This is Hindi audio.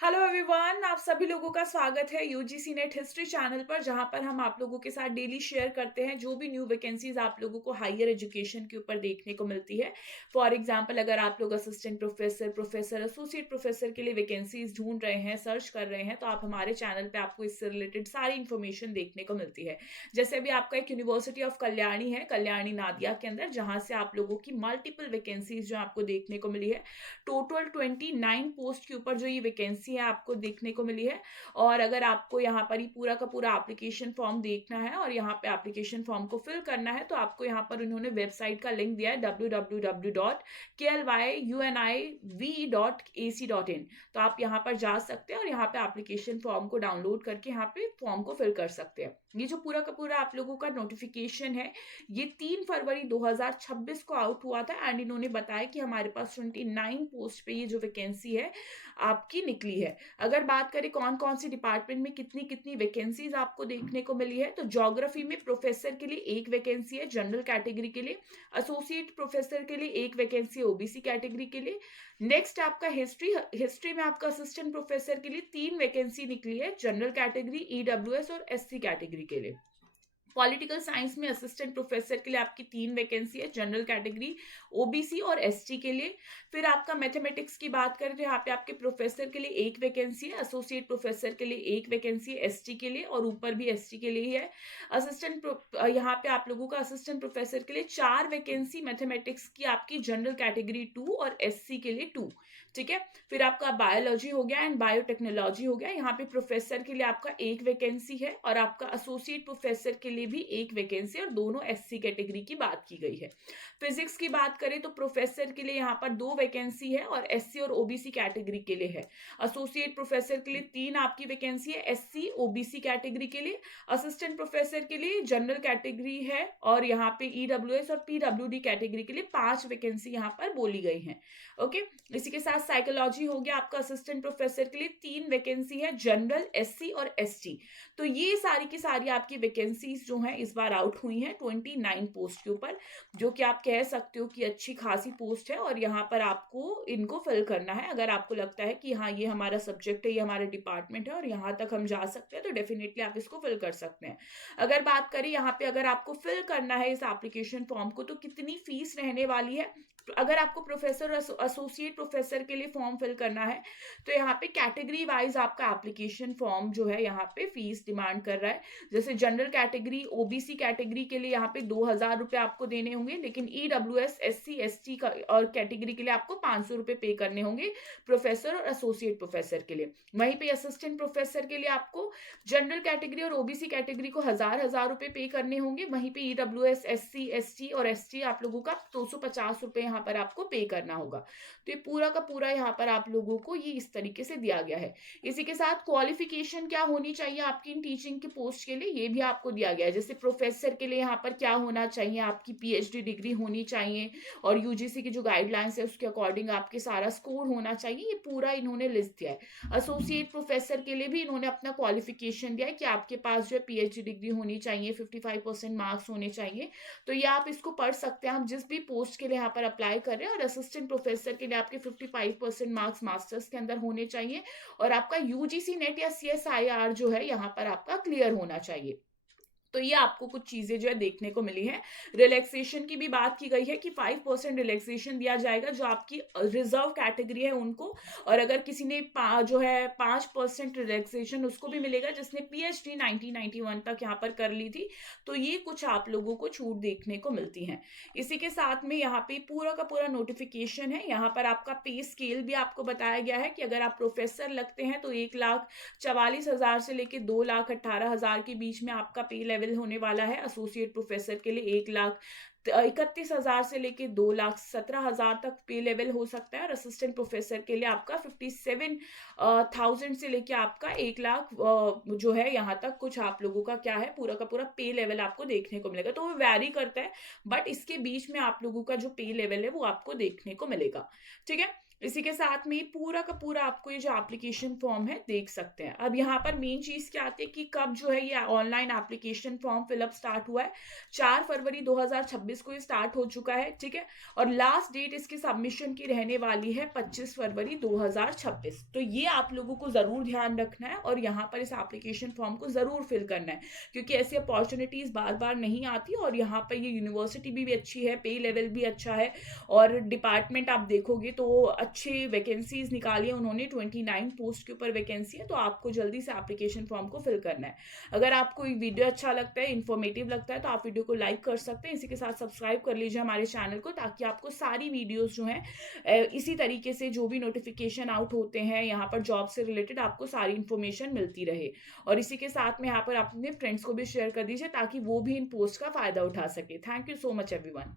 हेलो एवरीवन, आप सभी लोगों का स्वागत है यूजीसी नेट हिस्ट्री चैनल पर, जहां पर हम आप लोगों के साथ डेली शेयर करते हैं जो भी न्यू वैकेंसीज आप लोगों को हायर एजुकेशन के ऊपर देखने को मिलती है। फॉर एग्जांपल, अगर आप लोग assistant professor, professor, associate professor के लिए वैकेंसीज ढूंढ रहे हैं, सर्च कर रहे हैं, तो आप हमारे चैनल पे आपको इससे रिलेटेड सारी इन्फॉर्मेशन देखने को मिलती है। जैसे अभी आपका एक यूनिवर्सिटी ऑफ कल्याणी है, कल्याणी नादिया के अंदर, जहां से आप लोगों की मल्टीपल वैकेंसीज जो आपको देखने को मिली है। टोटल 29 पोस्ट के ऊपर जो ये वैकेंसी है आपको देखने को मिली है। और अगर आपको यहाँ पर ही पूरा का पूरा एप्लीकेशन फॉर्म देखना है और यहाँ पे एप्लीकेशन फॉर्म को फिल करना है, तो आपको यहाँ पर उन्होंने वेबसाइट का लिंक दिया है www.klynv.ac.in। तो आप यहाँ पर जा सकते हैं और यहाँ पे एप्लीकेशन फॉर्म को डाउनलोड करके यहाँ पे फॉर्म को फिल कर सकते हैं। ये जो पूरा का पूरा आप लोगों का नोटिफिकेशन है, ये 3 फरवरी 2026 को आउट हुआ था एंड इन्होंने बताया कि हमारे पास 29 पोस्ट पे ये जो वैकेंसी है आपकी निकली है। अगर बात करें कौन कौन सी डिपार्टमेंट में कितनी कितनी वैकेंसीज आपको देखने को मिली है, तो ज्योग्राफी में प्रोफेसर के लिए एक वैकेंसी है जनरल कैटेगरी के लिए। एसोसिएट प्रोफेसर के लिए एक वैकेंसी है ओबीसी कैटेगरी के लिए। नेक्स्ट आपका हिस्ट्री में आपका असिस्टेंट प्रोफेसर के लिए 3 वैकेंसी निकली है जनरल कैटेगरी, ईडब्ल्यूएस और एससी कैटेगरी के लिए। पॉलिटिकल साइंस में असिस्टेंट प्रोफेसर के लिए आपकी 3 वैकेंसी है जनरल कैटेगरी, ओबीसी और एसटी के लिए। फिर आपका मैथमेटिक्स की बात करें तो यहाँ पे आपके प्रोफेसर के लिए एक वैकेंसी है, एसोसिएट प्रोफेसर के लिए एक वैकेंसी है एसटी के लिए, और ऊपर भी एसटी के लिए ही है। यहाँ पे आप लोगों का असिस्टेंट प्रोफेसर के लिए 4 वैकेंसी मैथमेटिक्स की आपकी जनरल कैटेगरी 2 और एससी के लिए 2। ठीक है। फिर आपका बायोलॉजी हो गया एंड बायोटेक्नोलॉजी हो गया, यहाँ पे प्रोफेसर के लिए आपका एक वैकेंसी है और आपका एसोसिएट प्रोफेसर के लिए भी एक वैकेंसी, और दोनों एससी कैटेगरी की बात की गई है। फिजिक्स की बात करें तो प्रोफेसर के लिए यहाँ पर 2 वैकेंसी है और एससी और ओबीसी कैटेगरी के लिए है। एसोसिएट प्रोफेसर के लिए 3 आपकी वैकेंसी है एससी ओबीसी कैटेगरी के लिए। असिस्टेंट प्रोफेसर के लिए जनरल कैटेगरी है और यहाँ पे ईडब्ल्यूएस और पीडब्ल्यूडी कैटेगरी के लिए 5 वैकेंसी यहाँ पर बोली गई है। ओके। इसी के साथ साइकोलॉजी हो गया आपका, असिस्टेंट प्रोफेसर के लिए 3 वैकेंसी है जनरल, एससी और एसटी। तो ये सारी की सारी आपकी वैकेंसीज जो हैं इस बार आउट हुई हैं 29 पोस्ट के ऊपर, जो कि आप कह सकते हो कि अच्छी खासी पोस्ट है। और यहाँ पर आपको इनको फिल करना है। अगर आपको लगता है कि हाँ ये हमारा सब्जेक्ट है, ये हमारा डिपार्टमेंट है और यहाँ तक हम जा सकते हैं, तो डेफिनेटली आप इसको फिल कर सकते हैं। अगर बात करें यहाँ पे, अगर आपको फिल करना है इस एप्लीकेशन फॉर्म को, तो कितनी फीस रहने वाली है। अगर आपको प्रोफेसर और एसोसिएट प्रोफेसर के लिए फॉर्म फिल करना है, तो यहाँ पे कैटेगरी वाइज आपका एप्लीकेशन फॉर्म जो है यहाँ पे फीस डिमांड कर रहा है। जैसे जनरल कैटेगरी, ओबीसी कैटेगरी के लिए यहाँ पे 2,000 रुपए आपको देने होंगे, लेकिन ईडब्ल्यूएस, एससी, एसटी का और कैटेगरी के लिए आपको 500 रुपए पे करने होंगे प्रोफेसर और एसोसिएट प्रोफेसर के लिए। वहीं पे असिस्टेंट प्रोफेसर के लिए आपको जनरल कैटेगरी और ओबीसी कैटेगरी को 1,000 रुपए पे करने होंगे। वहीं पे ईडब्ल्यूएस, एससी, एसटी और एसटी आप लोगों का 250 रुपए यहाँ पर आपको पे करना होगा। तो ये पूरा का पूरा यहाँ पर आप लोगों को ये इस तरीके से दिया गया है। इसी के साथ क्वालिफिकेशन क्या होनी चाहिए आपकी इन टीचिंग के पोस्ट के लिए, ये भी आपको दिया गया है। जैसे प्रोफेसर के लिए यहाँ पर क्या होना चाहिए, आपकी पीएचडी डिग्री होनी चाहिए और यूजीसी की जो गाइडलाइंस है उसके अकॉर्डिंग आपके सारा स्कोर होना चाहिए। ये पूरा इन्होंने लिस्ट दिया है। एसोसिएट प्रोफेसर के लिए भी इन्होंने अपना क्वालिफिकेशन दिया है कि आपके पास जो है पीएचडी डिग्री होनी चाहिए, 55% मार्क्स होने चाहिए। तो ये आप इसको पढ़ सकते हैं, हम जिस भी पोस्ट के लिए यहाँ पर अप्लाई कर रहे हैं। और असिस्टेंट प्रोफेसर के लिए आपके 55% मार्क्स मास्टर्स के अंदर होने चाहिए और आपका यूजीसी नेट या सीएसआईआर जो है यहाँ पर आपका क्लियर होना चाहिए। तो ये आपको कुछ चीजें जो है देखने को मिली है। रिलैक्सेशन की भी बात की गई है कि 5% रिलैक्सेशन दिया जाएगा जो आपकी रिजर्व कैटेगरी है उनको, और अगर किसी ने जो है 5% रिलैक्सेशन उसको भी मिलेगा जिसने पीएचडी 1991 तक यहाँ पर कर ली थी। तो ये कुछ आप लोगों को छूट देखने को मिलती है। इसी के साथ में यहाँ पे पूरा का पूरा नोटिफिकेशन है। यहाँ पर आपका पे स्केल भी आपको बताया गया है कि अगर आप प्रोफेसर लगते हैं तो 1,44,000 से लेके 2,18,000 के बीच में आपका पे लेवल होने वाला है। एसोसिएट प्रोफेसर के लिए 1,31,000 से लेके 2,17,000 तक पे लेवल हो सकता है, और असिस्टेंट प्रोफेसर के लिए आपका 57,000 से लेके आपका 1,00,000 जो है यहाँ तक कुछ आप लोगों का क्या है पूरा का पूरा पे लेवल आपको देखने को मिलेगा। तो वो वैरी करता है, बट इसके बीच में आप लोगों का जो पे लेवल है वो आपको देखने को मिलेगा। ठीक है। इसी के साथ में पूरा का पूरा आपको ये जो एप्लीकेशन फॉर्म है देख सकते हैं। अब यहाँ पर मेन चीज़ क्या आती है कि कब जो है ये online application form fill up start हुआ है। 4 फरवरी 2026 को ये स्टार्ट हो चुका है, ठीक है। और लास्ट डेट इसकी सबमिशन की रहने वाली है 25 फरवरी 2026। तो ये आप लोगों को ज़रूर ध्यान रखना है और यहाँ पर इस एप्लीकेशन फॉर्म को ज़रूर फिल करना है, क्योंकि ऐसी अपॉर्चुनिटीज़ बार बार नहीं आती। और यहाँ पर ये यूनिवर्सिटी भी अच्छी है, पे लेवल भी अच्छा है, और डिपार्टमेंट आप देखोगे तो अच्छे वैकेंसीज निकाली है उन्होंने। 29 पोस्ट के ऊपर वैकेंसी है, तो आपको जल्दी से एप्लीकेशन फॉर्म को फिल करना है। अगर आपको ये वीडियो अच्छा लगता है, इन्फॉर्मेटिव लगता है, तो आप वीडियो को लाइक कर सकते हैं। इसी के साथ सब्सक्राइब कर लीजिए हमारे चैनल को, ताकि आपको सारी वीडियोस जो हैं इसी तरीके से जो भी नोटिफिकेशन आउट होते हैं यहाँ पर जॉब से रिलेटेड, आपको सारी इन्फॉर्मेशन मिलती रहे। और इसी के साथ में यहाँ पर अपने फ्रेंड्स को भी शेयर कर दीजिए, ताकि वो भी इन पोस्ट का फायदा उठा सके। Thank you so much everyone.